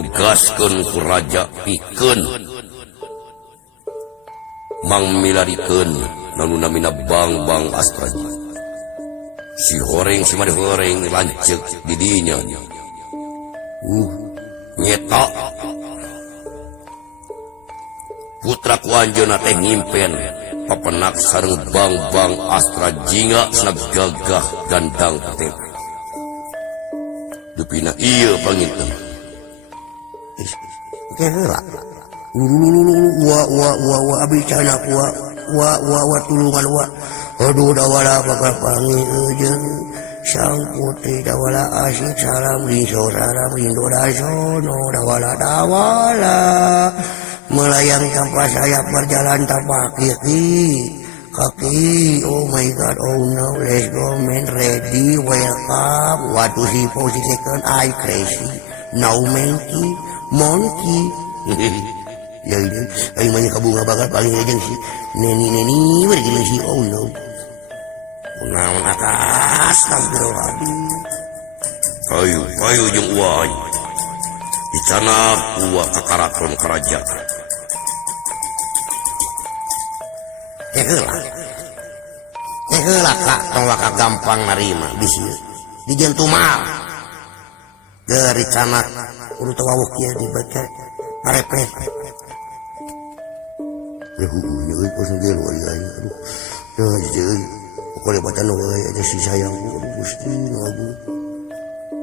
ditugaskeun ku raja pikeun mangmilarikeun nanunamina bang Astraji. Si horeng si made horeng lanceuk di dinya. Nyeta putra ku anjeunna teh ngimpen papenak sareng bang Astrajinga sana gagah gandang teh. Dupina ieu panginten. Heula. Wa abi cana wa tulungan wa. Aduh dawala bakal pangi jeung sang putri dawala asyik salam lindo dasono dawala melayang tanpa sayap berjalan tanpa kaki. Oh my god, oh no, let's go man, ready, welcome. What to see for the second I crazy now monkey ya ini ay man kabunga bakal paling aja si neni berjalan si oh no naon akas astagfirullahaladzim. Ayo jeung uai dicana uwa kakaraton kerajaan. Heula kak tong waka gampang narima bisi dijentumal dari canak urut wawuk ya dibaca arepet euy kos ngeueur wae aduh jeung pokoknya baca wae aja si sayangku aduh Gusti lagu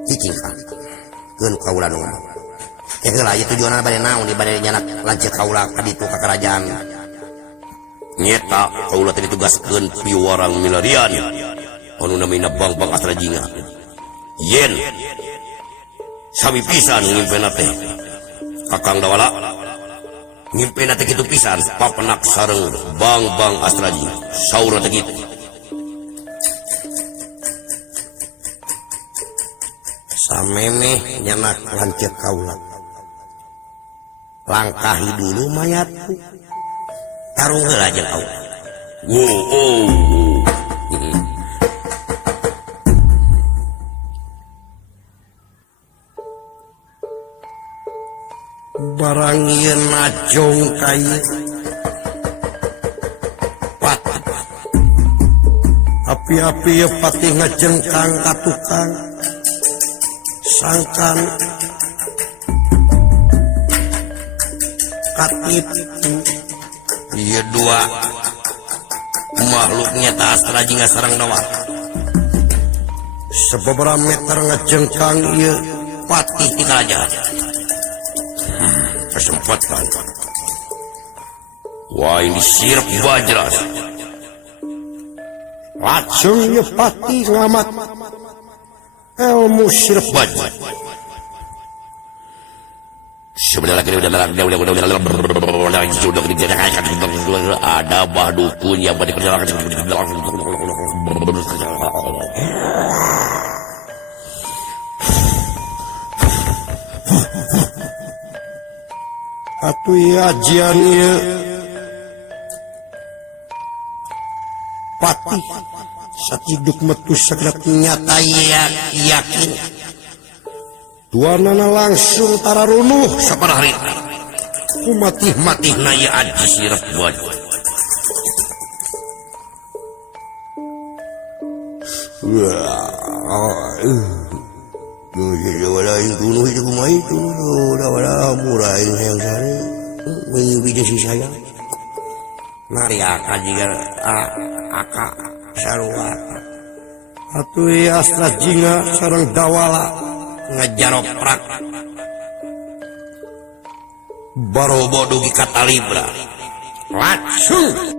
cicing kan keun kaula nu heula ieu tujuanna bade naon di bade nyanak lanceuk kaula ka ditu ka kerajaan. Nyeta kaula teh ditugaskeun piwarang milarian anu namina bang Astrajinga. Yen sami pisan ngimpena teh Kakang Dawala ngimpena teh kitu pisan papenak sareng bang Astrajinga saurna teh kitu. Samemeh nyanak lanceuk kaula langkahi dulu mayatku tarung heula jeung kaula. Barang ieu najong kaya patih api-api ya patih ngajengkang ka tukang sangkan katipu Ieu dua makhluknya ta Astrajinga sareng Dawala sababaraha meter ngajengkang ieu patih di kerajaan. Kesempatan wah ini sirap bajras langsung ieu patih ngalamat ilmu sirap bajras sebenarnya ada bah dukun yang berkerjaan atuh ajian ieu patih saciduk metu saged nyata yakin tuanana langsung tararunuh saparah hari kumatih-matihna ieu aji sirap bajras. Dawala kuno itu kumai itu dawala murah yang sare bisa si sayang nari aka juga aka sarua atuh Astrajinga sareng Dawala ngajaroprak barobo dugi kata libra langsung